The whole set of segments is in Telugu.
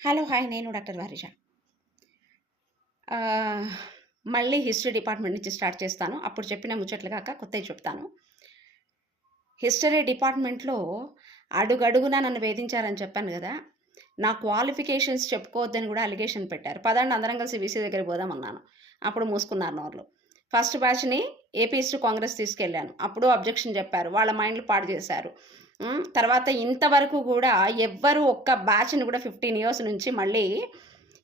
హలో! హాయ్! నేను డాక్టర్ వారిజ. మళ్ళీ హిస్టరీ డిపార్ట్మెంట్ నుంచి స్టార్ట్ చేస్తాను. అప్పుడు చెప్పిన ముచ్చట్లు కాక కొత్తయి చెప్తాను. హిస్టరీ డిపార్ట్మెంట్‌లో అడుగడుగునా నన్ను వేధించారని చెప్పాను గదా! నా క్వాలిఫికేషన్స్ చెప్పుకోవద్దని గూడా అలిగేషన్ పెట్టారు. పదండి అందరం కలిసి వీసీ దగ్గరికి పోదాం అన్నాను. అప్పుడు మూసుకున్నారు నోర్లు. ఫస్ట్ బ్యాచ్‌ని ఏపీ ఈస్ట్ కాంగ్రెస్ తీసుకెళ్ళాను. అప్పుడు అబ్జెక్షన్ చెప్పారు. వాళ్ళ మైండ్‌లు పాడు చేశారు. తర్వాత ఇంతవరకు గూడా ఎవ్వరు ఒక్క బ్యాచ్‌ని గూడా 15 ఇయర్స్ నుంచి మళ్ళీ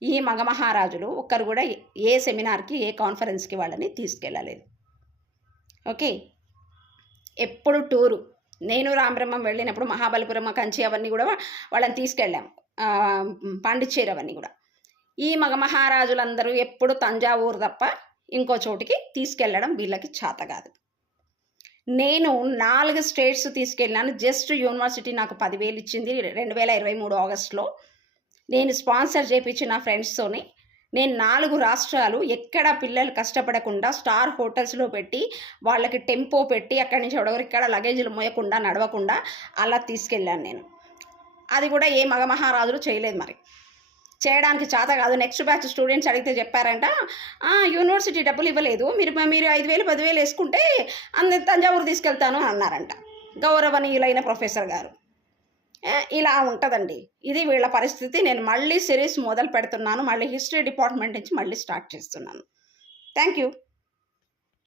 ఈ మగమహారాజులు ఒక్కరు గూడా ఏ సెమినార్‌కి, ఏ కాన్ఫరెన్స్‌కి వాళ్ళని తీసుకెళ్ళలేదు. ఓకే. ఎప్పుడు టూరు. నేను రామబ్రహ్మం వెళ్ళినప్పుడు మహాబలిపురం, కంచి అవన్నీ గూడా వాళ్ళని తీసుకెళ్ళాం. పాండిచ్చేరి అవన్నీ గూడా. ఈ మగమహారాజులందరూ ఎప్పుడు తంజావూరు తప్ప ఇంకో చోటికి తీసుకెళ్ళడం వీళ్ళకి చేత కాదు. నేను 4 స్టేట్స్ తీసుకెళ్ళాను. జస్ట్ యూనివర్సిటీ నాకు 10,000 ఇచ్చింది 2023 ఆగస్టులో. నేను స్పాన్సర్ చేపించి నా ఫ్రెండ్స్‌తోని నేను 4 రాష్ట్రాలు ఎక్కడ పిల్లలు కష్టపడకుండా స్టార్ హోటల్స్‌లో పెట్టి, వాళ్ళకి టెంపో పెట్టి అక్కడి నుంచి ఇక్కడ లగేజీలు మోయకుండా, నడవకుండా అలా తీసుకెళ్ళాను నేను. అది కూడా ఏ మగమహారాజులు చేయలేదు మరి. చేయడానికి చేత కాదు. నెక్స్ట్ బ్యాచ్ స్టూడెంట్స్ అడిగితే చెప్పారంట, యూనివర్సిటీ డబ్బులు ఇవ్వలేదు, మీరు 5,000, 10,000 వేసుకుంటే తంజావూరు తీసుకెళ్తాను అన్నారంట గౌరవనీయులైన ప్రొఫెసర్ గారు. ఇలా ఉంటుందండి. ఇది వీళ్ళ పరిస్థితి. నేను మళ్ళీ సిరీస్ మొదలు పెడుతున్నాను. మళ్ళీ హిస్టరీ డిపార్ట్మెంట్ నుంచి మళ్ళీ స్టార్ట్ చేస్తున్నాను. Thank you.